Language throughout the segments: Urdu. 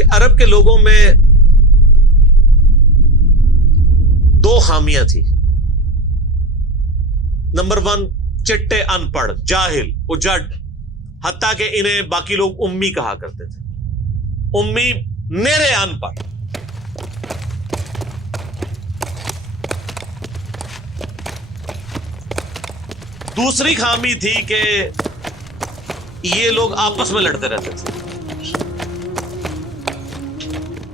کہ عرب کے لوگوں میں دو خامیاں تھی. نمبر 1 چٹے ان پڑھ جاہل اجڈ، حتیٰ کہ انہیں باقی لوگ امی کہا کرتے تھے. امی نیرے ان پڑھ. دوسری خامی تھی کہ یہ لوگ آپس میں لڑتے رہتے تھے،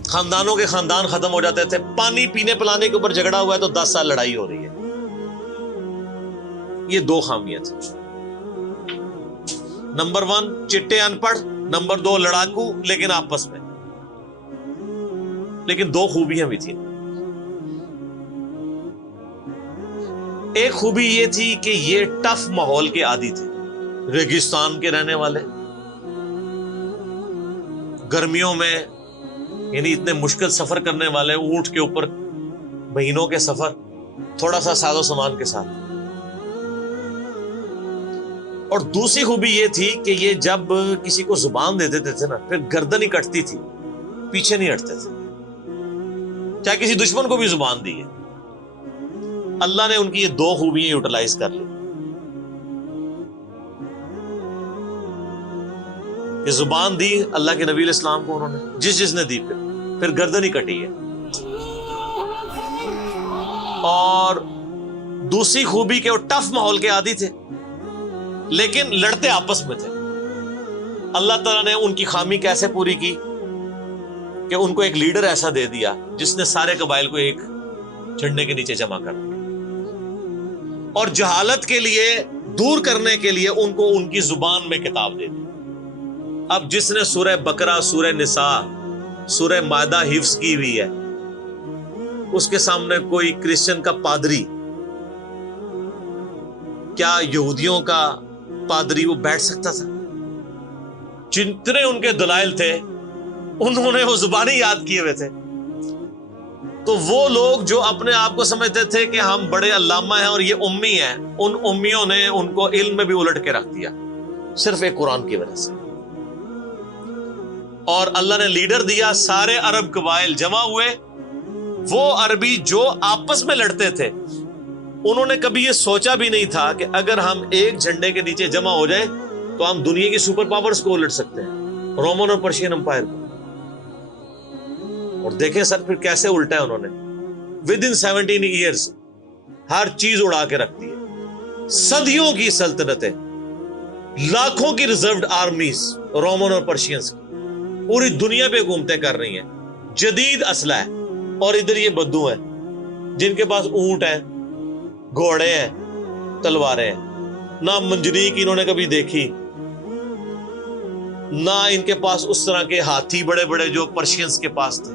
خاندانوں کے خاندان ختم ہو جاتے تھے. پانی پینے پلانے کے اوپر جھگڑا ہوا ہے تو 10 سال لڑائی ہو رہی ہے. یہ دو خامیاں تھیں. نمبر 1 چٹے ان پڑھ، نمبر 2 لڑاکو لیکن آپس میں. لیکن دو خوبیاں بھی تھیں. ایک خوبی یہ تھی کہ یہ ٹف ماحول کے عادی تھے، ریگستان کے رہنے والے، گرمیوں میں یعنی اتنے مشکل سفر کرنے والے، اونٹ کے اوپر مہینوں کے سفر، تھوڑا سا ساز و سامان کے ساتھ. اور دوسری خوبی یہ تھی کہ یہ جب کسی کو زبان دے دیتے تھے نا، پھر گردن ہی کٹتی تھی، پیچھے نہیں ہٹتے تھے، چاہے کسی دشمن کو بھی زبان دی ہے. اللہ نے ان کی یہ دو خوبیاں یوٹیلائز کر لی کہ زبان دی اللہ کے نبی علیہ السلام کو انہوں نے، جس نے دی پھر گردن ہی کٹی ہے. اور دوسری خوبی کہ وہ ٹف ماحول کے عادی تھے لیکن لڑتے آپس میں تھے. اللہ تعالیٰ نے ان کی خامی کیسے پوری کی کہ ان کو ایک لیڈر ایسا دے دیا جس نے سارے قبائل کو ایک جھنڈے کے نیچے جمع کر دیا، اور جہالت کے لیے دور کرنے کے لیے ان کو ان کی زبان میں کتاب دے دی. اب جس نے سورہ بقرہ، سورہ نساء، سورہ مائدہ حفظ کی ہوئی ہے، اس کے سامنے کوئی کرسچن کا پادری، کیا یہودیوں کا پادری وہ بیٹھ سکتا تھا؟ جتنے ان کے دلائل تھے انہوں نے وہ زبانی یاد کیے ہوئے تھے. تو وہ لوگ جو اپنے آپ کو سمجھتے تھے کہ ہم بڑے علامہ ہیں اور یہ امی ہیں، ان امیوں نے ان کو علم میں بھی الٹ کے رکھ دیا صرف ایک قرآن کی وجہ سے. اور اللہ نے لیڈر دیا، سارے عرب قبائل جمع ہوئے. وہ عربی جو آپس میں لڑتے تھے انہوں نے کبھی یہ سوچا بھی نہیں تھا کہ اگر ہم ایک جھنڈے کے نیچے جمع ہو جائیں تو ہم دنیا کی سپر پاورز کو الٹ سکتے ہیں، رومن اور پرشین امپائر کو. اور دیکھیں سر پھر کیسے الٹا ہے انہوں نے. ود ان 17 ایئرز ہر چیز اڑا کے رکھ دی ہے. صدیوں کی سلطنتیں، لاکھوں کی ریزروڈ آرمیز رومن اور پرشینز کی پوری دنیا پہ حکومتیں کر رہی ہیں، جدید اسلحہ ہے. اور ادھر یہ بدو ہیں جن کے پاس اونٹ ہیں، گھوڑے ہیں، تلواریں ہیں. نہ منجنیق انہوں نے کبھی دیکھی، نہ ان کے پاس اس طرح کے ہاتھی بڑے بڑے جو پرشینز کے پاس تھے.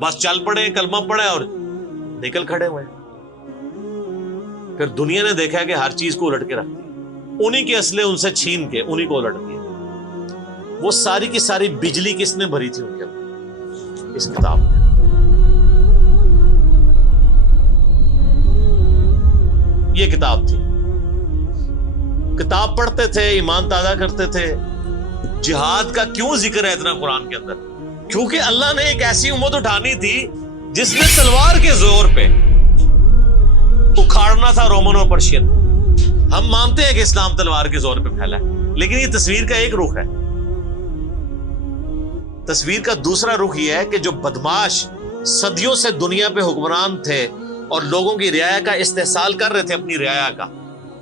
بس چل پڑے، کلمہ پڑھا اور نکل کھڑے ہوئے. پھر دنیا نے دیکھا ہے کہ ہر چیز کو الٹ کے رکھ دیا، انہی کے اسلحے ان سے چھین کے انہی کو الٹ دیا. وہ ساری کی ساری بجلی کس نے بھری تھی ان کے اندر؟ اس کتاب میں. یہ کتاب تھی. کتاب پڑھتے تھے، ایمان تازہ کرتے تھے. جہاد کا کیوں ذکر ہے اتنا قرآن کے اندر؟ کیونکہ اللہ نے ایک ایسی امت اٹھانی تھی جس نے تلوار کے زور پہ اکھاڑنا تھا رومن اور پرشین. ہم مانتے ہیں کہ اسلام تلوار کے زور پہ پھیلا ہے، لیکن یہ تصویر کا ایک رخ ہے. تصویر کا دوسرا رخ یہ ہے کہ جو بدماش صدیوں سے دنیا پہ حکمران تھے اور لوگوں کی رعایا کا استحصال کر رہے تھے، اپنی رعایا کا،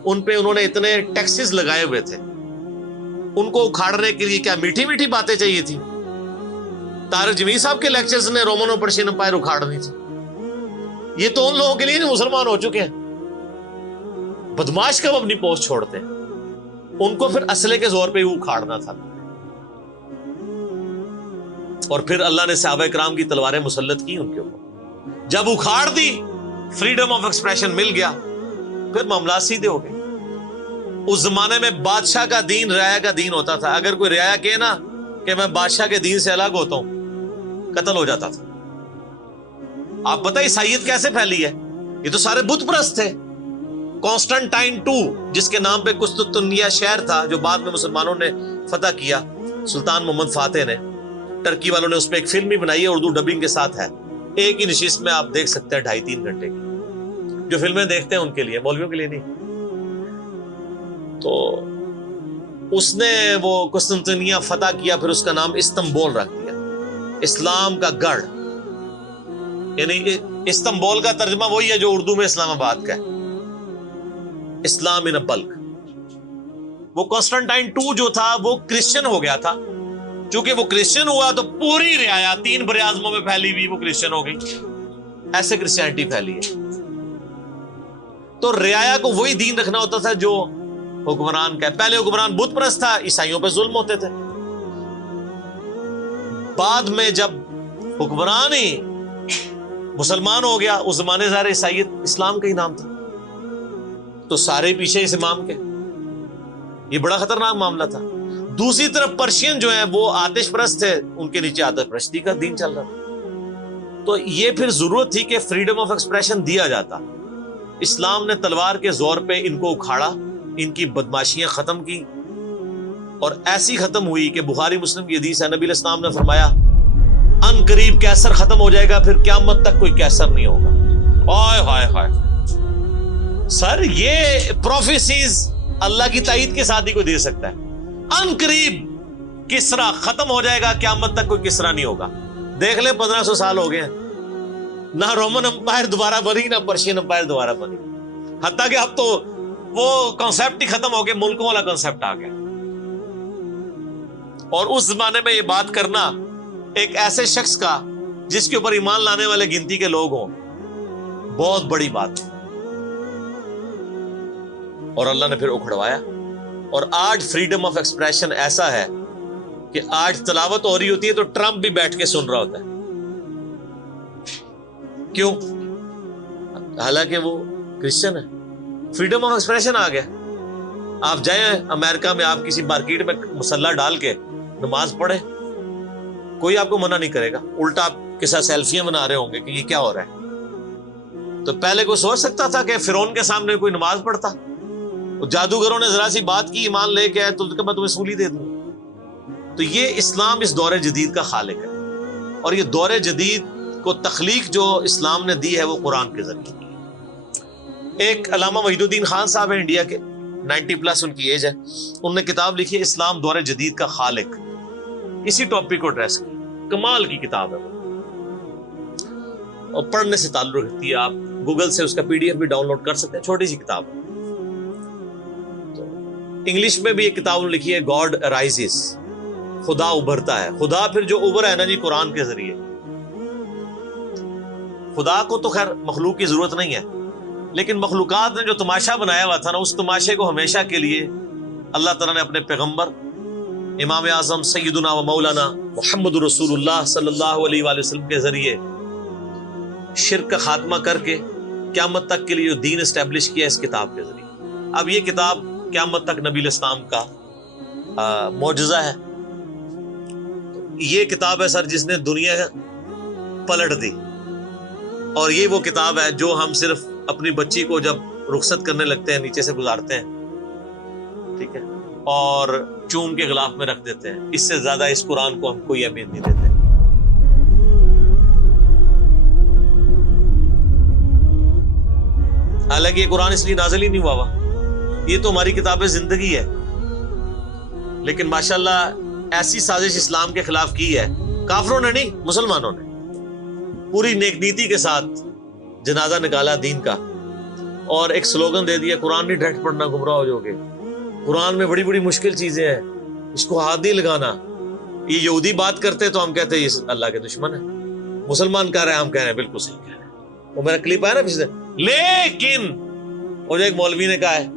ان پہ انہوں نے اتنے ٹیکسز لگائے ہوئے تھے. ان کو اکھاڑنے کے لیے کیا میٹھی میٹھی باتیں چاہیے تھی؟ طارق جمیل صاحب کے لیکچرز نے رومن اور پرشین امپائر اکھاڑنی تھی. یہ تو ان لوگوں کے لیے مسلمان ہو چکے ہیں. بدماش کب اپنی پوسٹ چھوڑتے ہیں؟ ان کو پھر اسلحے کے زور پہ ہی اکھاڑنا تھا. اور پھر اللہ نے صحابہ کرام کی تلواریں مسلط کی ان کے اوپر. جب اکھاڑ دی، فریڈم آف ایکسپریشن مل گیا، پھر معاملات سیدھے ہو گئے. اس زمانے میں بادشاہ کا دین رعایا کا دین ہوتا تھا. اگر کوئی رعایا کہے نا کہ میں بادشاہ کے دین سے الگ ہوتا ہوں، قتل ہو جاتا تھا. آپ پتہ عیسائیت کیسے پھیلی ہے؟ یہ تو سارے بت پرست تھے. کانسٹنٹائن 2 جس کے نام پہ قسطنطنیہ شہر تھا جو بعد میں مسلمانوں نے فتح کیا، سلطان محمد فاتح نے، ٹرکی والوں نے اس پہ ایک فلم بھی بنائی ہے، اردو ڈبنگ کے ساتھ ہے، ایک ہی نشست میں آپ دیکھ سکتے ہیں 2.5-3 گھنٹے کی. جو فلمیں دیکھتے ہیں ان کے لیے، مولویوں کے لیے نہیں. تو اس نے وہ قسطنطنیہ فتح کیا، پھر اس کا نام استنبول رکھ دیا، اسلام کا گڑھ. یعنی استنبول کا ترجمہ وہی ہے جو اردو میں اسلام آباد کا ہے، اسلام ان بلک. وہ قسطنطین 2 جو تھا وہ کرسچن ہو گیا تھا، چونکہ وہ کرسچن ہوا تو پوری رعایا 3 براعظموں میں پھیلی ہوئی وہ کرسچن ہو گئی. ایسے کرسچینٹی پھیلی ہے. تو رعایا کو وہی دین رکھنا ہوتا تھا جو حکمران کا ہے. پہلے حکمران بت پرست تھا، عیسائیوں پہ ظلم ہوتے تھے. بعد میں جب حکمران ہی مسلمان ہو گیا، اس زمانے ظاہر عیسائیت اسلام کا ہی نام تھا، تو سارے پیچھے اس امام کے. یہ بڑا خطرناک معاملہ تھا. دوسری طرف پرشین جو ہیں وہ آتش پرست تھے، ان کے نیچے آتش پرستی کا دین چل رہا تھا. تو یہ پھر ضرورت تھی کہ فریڈم آف ایکسپریشن دیا جاتا. اسلام نے تلوار کے زور پہ ان کو اکھاڑا، ان کی بدماشیاں ختم کی، اور ایسی ختم ہوئی کہ بخاری مسلم کی حدیث ہے، نبی علیہ السلام نے فرمایا ان قریب کیسر ختم ہو جائے گا، پھر قیامت تک کوئی کیسر نہیں ہوگا. ہائے ہائے ہائے سر، یہ پروفیسیز اللہ کی تائید کے ساتھ ہی کوئی دے سکتا ہے. ان قریب کسرا ختم ہو جائے گا، قیامت تک کوئی کسرا نہیں ہوگا. دیکھ لیں 1500 سال ہو گئے ہیں، نہ رومن امپائر دوبارہ بنی، نہ پرشین امپائر دوبارہ بنی. حتیٰ کہ اب تو وہ کانسیپٹ ہی ختم ہو گئے، ملکوں والا کانسیپٹ آ گیا. اور اس زمانے میں یہ بات کرنا ایک ایسے شخص کا جس کے اوپر ایمان لانے والے گنتی کے لوگ ہوں، بہت بڑی بات ہے. اور اللہ نے پھر اکھڑوایا. اور آج فریڈم آف ایکسپریشن ایسا ہے کہ آج تلاوت ہو رہی ہوتی ہے تو ٹرمپ بھی بیٹھ کے سن رہا ہوتا ہے. کیوں؟ حالانکہ وہ کرسچن ہے. فریڈم آف ایکسپریشن آ گیا. آپ جائیں امریکہ میں، آپ کسی مارکیٹ میں مسلح ڈال کے نماز پڑھیں، کوئی آپ کو منع نہیں کرے گا. الٹا آپ کے ساتھ سیلفیاں بنا رہے ہوں گے کہ یہ کیا ہو رہا ہے. تو پہلے کوئی سوچ سکتا تھا کہ فرعون کے سامنے کوئی نماز پڑھتا؟ جادوگروں نے ذرا سی بات کی، ایمان لے کے آئے تو میں تمہیں سولی دے دوں. تو یہ اسلام اس دور جدید کا خالق ہے، اور یہ دور جدید کو تخلیق جو اسلام نے دی ہے وہ قرآن کے ذریعے. ایک علامہ وحید الدین خان صاحب ہیں انڈیا کے، 90+ ان کی ایج ہے. انہوں نے کتاب لکھی ہے اسلام دور جدید کا خالق. اسی ٹاپک کو ایڈریس کی، کمال کی کتاب ہے وہ، اور پڑھنے سے تعلق رکھتی ہے. آپ گوگل سے اس کا PDF بھی ڈاؤن لوڈ کر سکتے ہیں، چھوٹی سی کتاب ہے. انگلش میں بھی ایک کتاب لکھی ہے گاڈ رائزز، خدا ابھرتا ہے. خدا پھر جو ابھرا ہے نا جی قرآن کے ذریعے. خدا کو تو خیر مخلوق کی ضرورت نہیں ہے، لیکن مخلوقات نے جو تماشا بنایا ہوا تھا نا، اس تماشے کو ہمیشہ کے لیے اللہ تعالیٰ نے اپنے پیغمبر امام اعظم سیدنا و مولانا محمد رسول اللہ صلی اللہ علیہ وآلہ وسلم کے ذریعے شرک کا خاتمہ کر کے قیامت تک کے لیے جو دین اسٹیبلش کیا اس کتاب کے ذریعے. اب یہ کتاب قیامت تک نبی علیہ السلام کا معجزہ ہے. یہ کتاب ہے سر جس نے دنیا پلٹ دی، اور یہ وہ کتاب ہے جو ہم صرف اپنی بچی کو جب رخصت کرنے لگتے ہیں نیچے سے گزارتے ہیں، ٹھیک ہے، اور چوم کے غلاف میں رکھ دیتے ہیں. اس سے زیادہ اس قرآن کو ہم کوئی اہمیت نہیں دیتے. حالانکہ یہ قرآن اس لیے نازل ہی نہیں ہوا، یہ تو ہماری کتاب زندگی ہے. لیکن ماشاءاللہ ایسی سازش اسلام کے خلاف کی ہے، کافروں نے نہیں، مسلمانوں نے پوری نیک نیتی کے ساتھ جنازہ نکالا دین کا، اور ایک سلوگن دے دیا قرآن نہیں ڈائریکٹ پڑھنا گمراہ ہو جاؤ گے. قرآن میں بڑی بڑی مشکل چیزیں ہیں، اس کو ہاتھ نہیں لگانا. یہ یہودی بات کرتے تو ہم کہتے ہیں یہ اللہ کے دشمن ہے. مسلمان کہہ رہے ہیں، ہم کہہ رہے ہیں بالکل صحیح کہہ رہے ہیں. وہ میرا کلپ آیا نا پچھلے، لیکن وہ جو ایک مولوی نے کہا ہے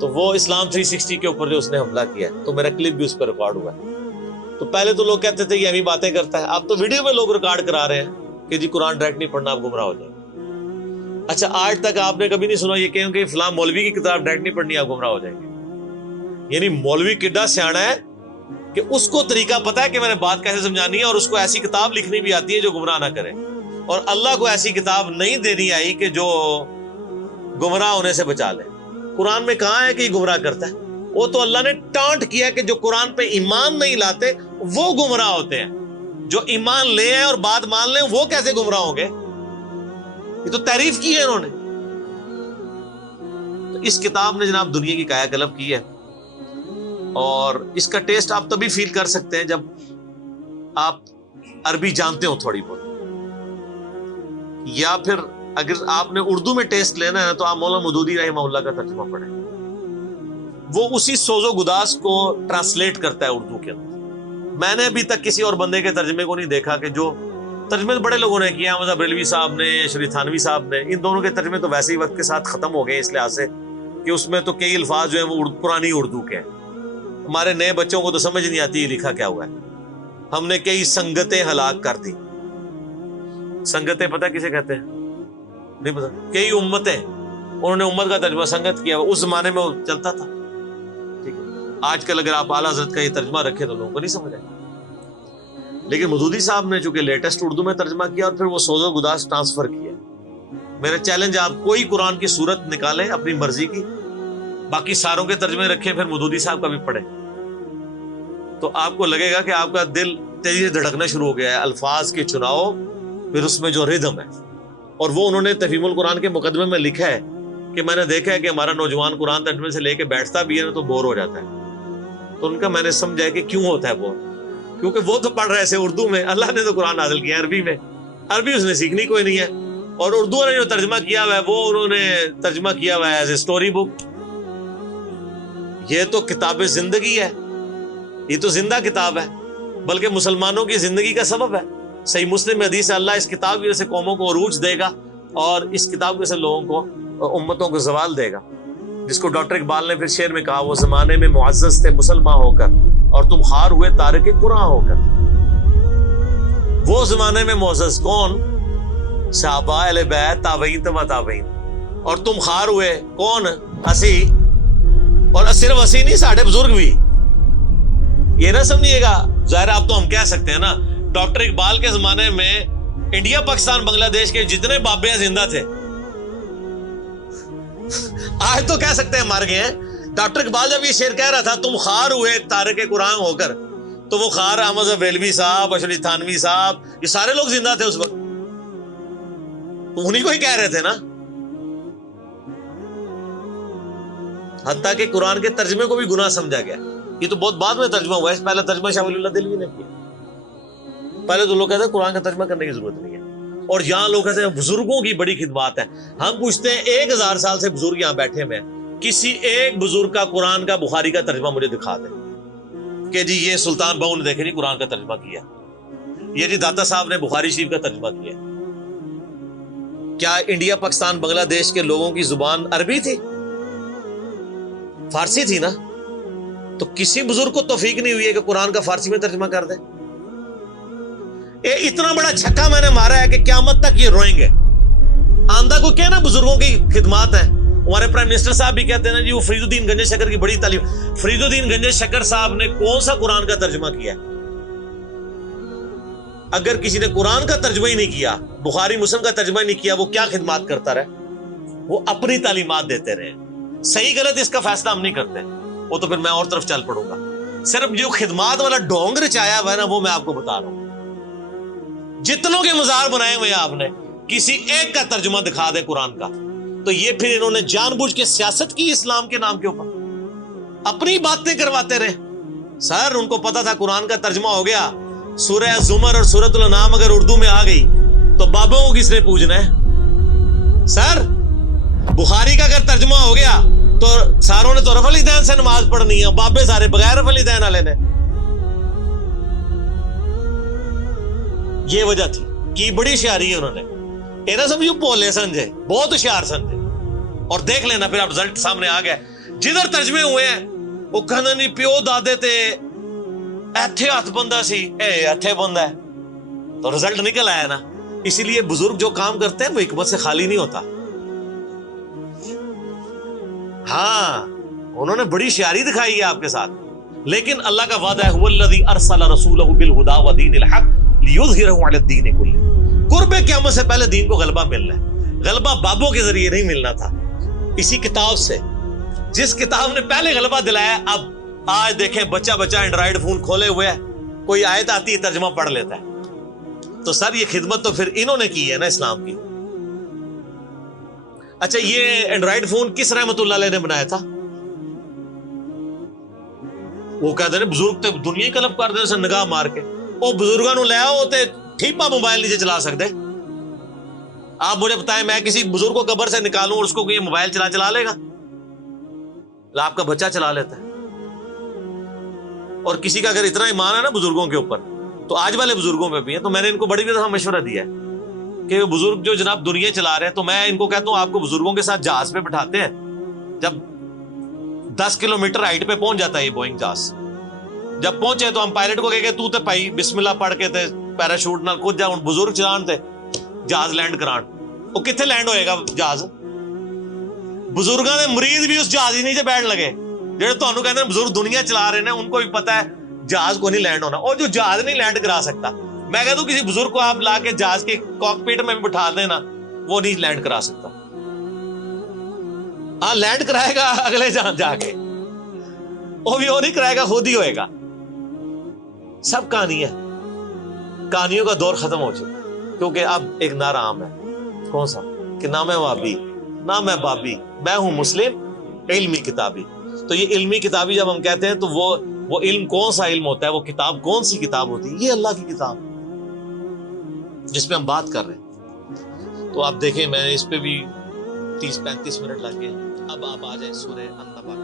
تو وہ اسلام 360 کے اوپر جو اس نے حملہ کیا ہے، تو میرا کلپ بھی اس پہ ریکارڈ ہوا ہے. تو پہلے تو لوگ کہتے تھے یہ ہمیں باتیں کرتا ہے، اب تو ویڈیو میں لوگ ریکارڈ کرا رہے ہیں کہ جی قرآن ڈائریکٹ نہیں پڑھنا، آپ گمراہ ہو جائیں. اچھا آج تک آپ نے کبھی نہیں سنا یہ کہ فلاں مولوی کی کتاب ڈائریکٹ نہیں پڑھنی، آپ گمراہ ہو جائیں گے. یعنی مولوی کڈا سیاڑا ہے کہ اس کو طریقہ پتا ہے کہ میں نے بات کیسے سمجھانی ہے، اور اس کو ایسی کتاب لکھنی بھی آتی ہے جو گمراہ نہ کرے. اور اللہ کو ایسی کتاب نہیں دینی آئی کہ جو گمراہ ہونے سے بچا لے. قرآن میں کہاں ہے کہ یہ گمراہ کرتا ہے؟ وہ تو اللہ نے ٹانٹ کیا کہ جو قرآن پہ ایمان نہیں لاتے وہ گمراہ ہوتے ہیں. جو ایمان لے ہیں اور بات مان لیں وہ کیسے گمراہ ہوں گے؟ یہ تو تعریف کی ہے انہوں نے. تو اس کتاب نے جناب دنیا کی کایا کلب کی ہے، اور اس کا ٹیسٹ آپ تبھی فیل کر سکتے ہیں جب آپ عربی جانتے ہو تھوڑی بہت، یا پھر اگر آپ نے اردو میں ٹیسٹ لینا ہے تو آپ مولانا مودودی رحمہ اللہ کا ترجمہ پڑھیں. وہ اسی سوز و گداز کو ٹرانسلیٹ کرتا ہے اردو کے اندر. میں نے ابھی تک کسی اور بندے کے ترجمے کو نہیں دیکھا کہ جو ترجمے بڑے لوگوں نے کیا، احمد بریلوی صاحب نے، شریف تھانوی صاحب نے، ان دونوں کے ترجمے تو ویسے ہی وقت کے ساتھ ختم ہو گئے اس لحاظ سے کہ اس میں تو کئی الفاظ جو ہیں وہ پرانی اردو کے ہیں. ہمارے نئے بچوں کو تو سمجھ نہیں آتی لکھا کیا ہوا ہے. ہم نے کئی سنگتیں ہلاک کر دی. سنگتیں پتہ کسے کہتے ہیں؟ نہیں پتا. کئی امتیں، انہوں نے امت کا ترجمہ سنگت کیا. اس زمانے میں وہ چلتا تھا. ٹھیک ہے، آج کل اگر آپ اعلیٰ حضرت کا یہ ترجمہ رکھیں تو لوگوں کو نہیں سمجھ آئے. لیکن مودودی صاحب نے چونکہ لیٹسٹ اردو میں ترجمہ کیا اور پھر وہ سوز و گداز ٹرانسفر کیا. میرا چیلنج، آپ کوئی قرآن کی صورت نکالیں اپنی مرضی کی، باقی ساروں کے ترجمے رکھیں، پھر مودودی صاحب کا بھی پڑھیں، تو آپ کو لگے گا کہ آپ کا دل تیزی سے دھڑکنا شروع ہو گیا ہے. الفاظ کے چناؤ، پھر اس میں جو ردم ہے. اور وہ انہوں نے تفہیم القرآن کے مقدمے میں لکھا ہے کہ میں نے دیکھا ہے کہ ہمارا نوجوان قرآن ترجمے سے لے کے بیٹھتا بھی ہے نا تو بور ہو جاتا ہے. تو ان کا میں نے سمجھا کہ کیوں ہوتا ہے بور، کیونکہ وہ تو پڑھ رہے تھے اردو میں، اللہ نے تو قرآن نازل کیا عربی میں. عربی اس نے سیکھنی کوئی نہیں ہے. اور اردو نے جو ترجمہ کیا ہوا ہے وہ انہوں نے ترجمہ کیا ہوا ہے ایز اے اسٹوری بک. یہ تو کتاب زندگی ہے، یہ تو زندہ کتاب ہے، بلکہ مسلمانوں کی زندگی کا سبب ہے. صحیح مسلم میں حدیث ہے اللہ اس کتاب کی وجہ سے قوموں کو عروج دے گا اور اس کتاب کی وجہ سے لوگوں کو، امتوں کو زوال دے گا. جس کو ڈاکٹر اقبال نے پھر شعر میں کہا، وہ زمانے میں معزز تھے مسلمان ہو کر اور تم خار ہوئے تارک قرآن ہو کر. وہ زمانے میں معزز کون؟ صحابہ اہل بیت تابعین تبع تابعین. اور تم خار ہوئے کون؟ اسی. اور صرف اسی نہیں، ساڑھے بزرگ بھی. یہ نہ سمجھیے گا، ظاہر آپ تو ہم کہہ سکتے ہیں نا، ڈاکٹر اقبال کے زمانے میں انڈیا پاکستان بنگلہ دیش کے جتنے بابے زندہ تھے، آج تو کہہ سکتے ہیں مر گئے ہیں. ڈاکٹر اقبال جب یہ شعر کہہ رہا تھا تم خار ہوئے تارک قرآن ہو کر، تو وہ خار احمد بریلوی صاحب، اشرف تھانوی صاحب، یہ سارے لوگ زندہ تھے اس وقت، تو انہی کو ہی کہہ رہے تھے نا. حتیٰ کہ قرآن کے ترجمے کو بھی گناہ سمجھا گیا. یہ تو بہت بعد میں ترجمہ ہوا ہے، اس پہلے ترجمہ شاہ ولی اللہ دہلوی نے کیا. پہلے تو لوگ کہتے ہیں قرآن کا ترجمہ کرنے کی ضرورت نہیں ہے. اور یہاں لوگ کہتے ہیں بزرگوں کی بڑی خدمات ہے. ہم پوچھتے ہیں 1000 سال سے بزرگ یہاں بیٹھے ہوئے ہیں، کسی ایک بزرگ کا قرآن کا بخاری کا ترجمہ مجھے دکھا دیں کہ جی یہ سلطان بہو نے دیکھے نہیں قرآن کا ترجمہ کیا، یہ جی داتا صاحب نے بخاری شریف کا ترجمہ کیا. کیا انڈیا پاکستان بنگلہ دیش کے لوگوں کی زبان عربی تھی؟ فارسی تھی نا. تو کسی بزرگ کو توفیق نہیں ہوئی ہے کہ قرآن کا فارسی میں ترجمہ کر دے. اتنا بڑا چھکا میں نے مارا ہے کہ قیامت تک یہ روئیں گے. آندہ کو کہنا بزرگوں کی خدمات ہیں. ہمارے پرائم منسٹر صاحب بھی کہتے ہیں نا جی وہ فرید الدین گنج شکر کی بڑی تعلیم. فرید الدین گنج شکر صاحب نے کون سا قرآن کا ترجمہ کیا؟ اگر کسی نے قرآن کا ترجمہ ہی نہیں کیا، بخاری مسلم کا ترجمہ ہی نہیں کیا، وہ کیا خدمات کرتا رہے؟ وہ اپنی تعلیمات دیتے رہے. صحیح غلط اس کا فیصلہ ہم نہیں کرتے، وہ تو پھر میں اور طرف چل پڑوں گا. صرف جو خدمات والا ڈونگ رچایا ہوا ہے نا وہ میں آپ کو بتا رہا ہوں. جتنوں کے مزار بنائے ہوئے آپ نے، کسی ایک کا ترجمہ دکھا دے قرآن کا، تو یہ پھر انہوں نے جان بوجھ کے سیاست کی اسلام کے نام کے اوپر، اپنی باتیں کرواتے رہے. سر ان کو پتا تھا قرآن کا ترجمہ ہو گیا، سورہ زمر اور سورۃ الانعام اگر اردو میں آ گئی تو بابوں کو کس نے پوجنا ہے؟ سر بخاری کا اگر ترجمہ ہو گیا تو ساروں نے تو رفع الیدین سے نماز پڑھنی ہے، بابے سارے بغیر رفع الیدین والے نے. یہ وجہ تھی کہ بڑی ہوشیاری ہے انہوں نے. یہ نہ سمجھو بولے سمجھے، بہت ہوشیار سمجھے. اور دیکھ لینا پھر اب رزلٹ سامنے آ گیا. جدھر ترجمے ہوئے ہیں وہ کہنا نہیں پیو دادے تے ایتھے ہاتھ بندہ سی، اے ایتھے بندہ ہے، تو رزلٹ نکل آیا نا. اسی لیے بزرگ جو کام کرتے ہیں وہ حکمت سے خالی نہیں ہوتا. ہاں انہوں نے بڑی ہوشیاری دکھائی ہے آپ کے ساتھ، لیکن اللہ کا وعدہ ہے هو الذی ارسل رسولہ بالہدی ودین الحق لیظہرہ علی الدین کلہ. قرب قیامت سے پہلے دین کو غلبہ ملنا ہے. غلبہ بابوں کے ذریعے نہیں ملنا تھا، اسی کتاب سے. جس کتاب نے پہلے غلبہ دلایا، اب آج دیکھیں بچہ اینڈرائیڈ فون کھولے ہوئے ہے، کوئی آیت آتی ہے ترجمہ پڑھ لیتا ہے. تو سر یہ خدمت تو پھر انہوں نے کی ہے نا اسلام کی. اچھا یہ اینڈرائڈ فون کس رحمت اللہ علیہ نے بنایا تھا؟ وہ کہتے ہیں بزرگ تے دنیا ہی کلب کر دے نگاہ مار کے. وہ بزرگوں نو لے آؤ تے ٹھیپا موبائل نیچے چلا سکتے. آپ مجھے بتائیں میں کسی بزرگ کو قبر سے نکالوں اور اس کو کوئی موبائل چلا لے گا؟ آپ کا بچہ چلا لیتا ہے. اور کسی کا اگر اتنا ایمان ہے نا بزرگوں کے اوپر, تو آج والے بزرگوں پہ بھی ہے. تو میں نے ان کو بڑی دفعہ مشورہ دیا ہے کہ بزرگ جو جناب دنیا چلا رہے ہیں, تو میں ان کو کہتا ہوں آپ کو بزرگوں کے ساتھ جہاز پہ بٹھاتے ہیں. جب 10 کلومیٹر ہائٹ پہ پہنچ جاتا ہے یہ بوئنگ جہاز, جب پہنچے تو ہم پائلٹ کو کہے تو تے پائی بسم اللہ پڑھ کے تے پیراشوٹ نال کود جا. ہوں بزرگ چلان تے جہاز لینڈ کران, وہ کتنے لینڈ ہوئے گا جہاز؟ بزرگاں دے مرید بھی اس جہاز ہی نیچے بیٹھ لگے. جہاں تمہیں کہتے ہیں بزرگ دنیا چلا رہے ہیں ان کو بھی پتا ہے جہاز کو نہیں لینڈ ہونا. اور جو جہاز نہیں لینڈ کرا سکتا, میں کہتا ہوں کسی بزرگ کو آپ لا کے جہاز کے کاک پیٹ میں بھی بٹھا دینا, وہ نہیں لینڈ کرا سکتا. ہاں لینڈ کرائے گا اگلے جہاں جا کے, وہ بھی وہ نہیں کرائے گا, خود ہی ہوئے گا. سب کہانی ہے, کہانیوں کا دور ختم ہو چکا کیونکہ اب ایک نعرہ عام ہے. کون سا؟ کہ نہ میں وابی نہ میں بابی, میں ہوں مسلم علمی کتابی. تو یہ علمی کتابی جب ہم کہتے ہیں تو وہ علم کون سا علم ہوتا ہے؟ وہ کتاب کون سی کتاب ہوتی ہے؟ یہ اللہ کی کتاب جس پہ ہم بات کر رہے ہیں. تو آپ دیکھیں میں اس پہ بھی 30-35 منٹ لگ گئے. اب آپ آ جائیں سورہ النبا.